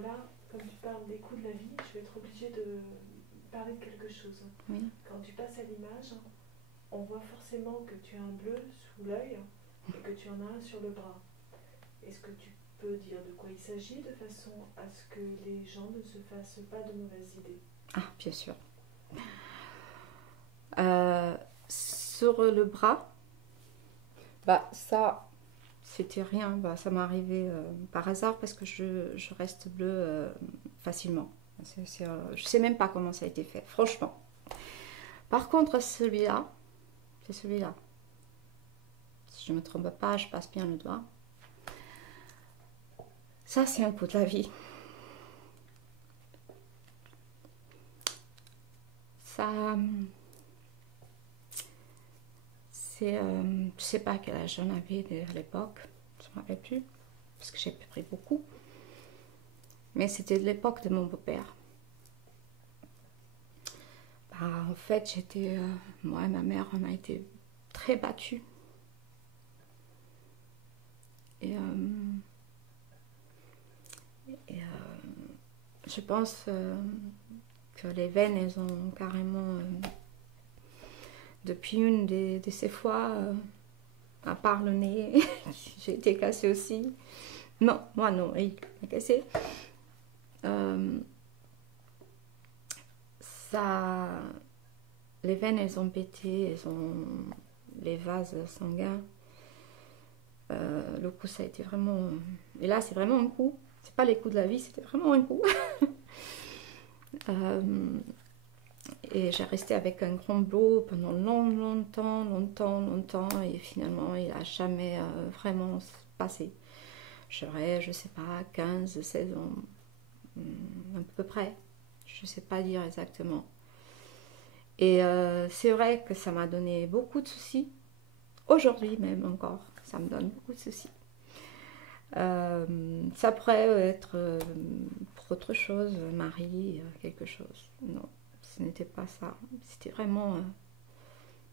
propos-là, comme tu parles des coups de la vie, je vais être obligée de parler de quelque chose. Oui. Quand tu passes à l'image, on voit forcément que tu as un bleu sous l'œil et que tu en as un sur le bras. Est-ce que tu peux dire de quoi il s'agit de façon à ce que les gens ne se fassent pas de mauvaises idées? Ah, bien sûr. Sur le bras, bah ça, c'était rien. Bah, ça m'est arrivé par hasard parce que je reste bleue facilement. Je sais même pas comment ça a été fait, franchement. Par contre, celui-là, c'est celui-là. Si je ne me trompe pas, je passe bien le doigt. Ça, c'est un coup de la vie. Ça, c'est, je sais pas quel âge j'en avais à l'époque, je ne me rappelle plus, parce que j'ai pris beaucoup. Mais c'était de l'époque de mon beau-père. Bah, en fait, moi et ma mère, on a été très battus. Et, je pense que les veines, elles ont carrément, depuis une de ces fois, à part le nez, j'ai été cassée aussi. Non, moi non, il m'a cassée. Les veines, elles ont pété, les vases sanguins. Le coup, ça a été vraiment... Et là, c'est vraiment un coup. C'est pas les coups de la vie, c'était vraiment un coup. Et j'ai resté avec un grand blot pendant longtemps. Et finalement, il n'a jamais vraiment passé. J'aurais, je sais pas, 15, 16 ans, à peu près. Je sais pas dire exactement. Et c'est vrai que ça m'a donné beaucoup de soucis. Aujourd'hui même encore, ça me donne beaucoup de soucis. Ça pourrait être pour autre chose, mari, quelque chose. Non, ce n'était pas ça. C'était vraiment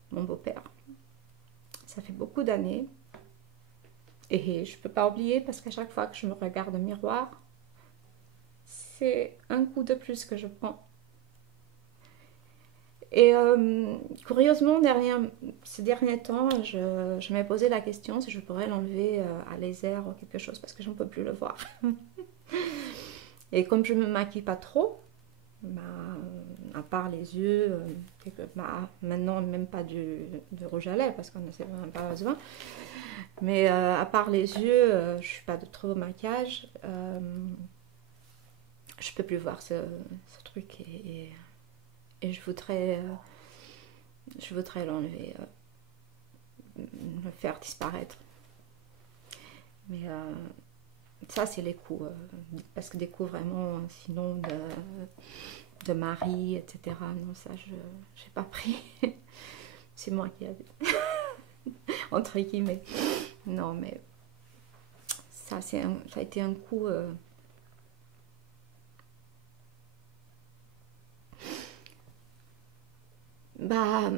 mon beau-père. Ça fait beaucoup d'années. Et je ne peux pas oublier parce qu'à chaque fois que je me regarde au miroir, c'est un coup de plus que je prends. Et curieusement, ces derniers temps, je m'ai posé la question si je pourrais l'enlever à laser ou quelque chose parce que je ne peux plus le voir. Et comme je ne me maquille pas trop, bah, à part les yeux, maintenant même pas de rouge à lèvres parce qu'on n'a pas besoin, mais à part les yeux, je ne suis pas de trop au maquillage, je ne peux plus voir ce truc et je voudrais l'enlever, le faire disparaître. Mais ça, c'est les coups, parce que des coups vraiment, sinon de mari, etc. Non, ça, je n'ai pas pris. C'est moi qui ai entre guillemets. Non, mais ça, ça a été un coup... Bah,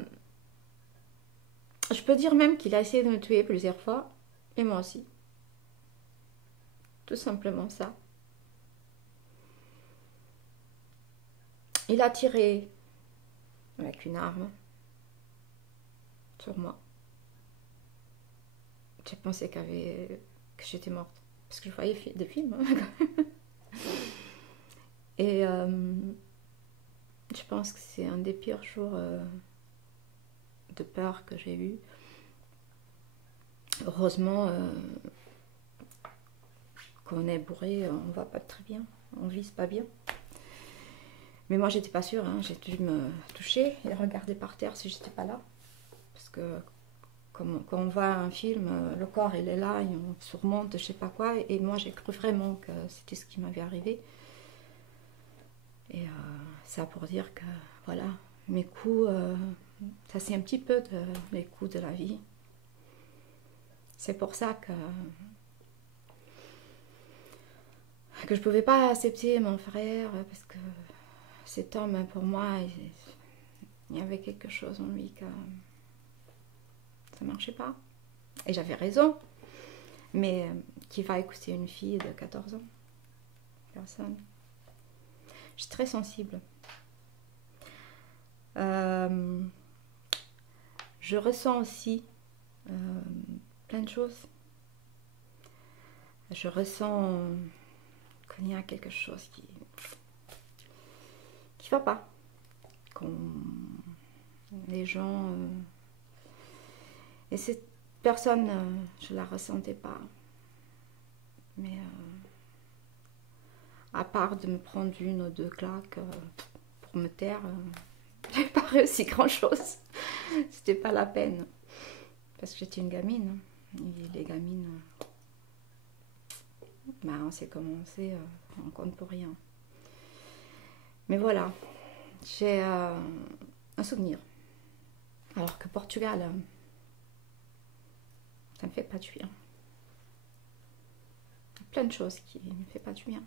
je peux dire même qu'il a essayé de me tuer plusieurs fois, et moi aussi. Tout simplement ça. Il a tiré avec une arme sur moi. J'ai pensé que j'étais morte, parce que je voyais des films. Et je pense que c'est un des pires jours de peur que j'ai eu. Heureusement, quand on est bourré, on va pas très bien, on vise pas bien. Mais moi, j'étais pas sûre, hein. J'ai dû me toucher et regarder par terre si j'étais pas là. Parce que quand on voit un film, le corps il est là, et on surmonte je sais pas quoi. Et moi, j'ai cru vraiment que c'était ce qui m'avait arrivé. Et ça pour dire que, voilà, mes coups, ça c'est un petit peu les coups de la vie. C'est pour ça que je pouvais pas accepter mon frère, parce que cet homme, pour moi, il y avait quelque chose en lui que ça marchait pas. Et j'avais raison, mais qui va écouter une fille de 14 ans? personne. Je suis très sensible. Je ressens aussi plein de choses. Je ressens qu'il y a quelque chose qui va pas. Les gens... et cette personne, je la ressentais pas. Mais à part de me prendre une ou deux claques pour me taire, j'ai pas réussi grand chose. C'était pas la peine. Parce que j'étais une gamine. Et les gamines, on sait comment c'est, on compte pour rien. Mais voilà, j'ai un souvenir. Alors que Portugal, ça me fait pas du bien. Il y a plein de choses qui ne me fait pas du bien.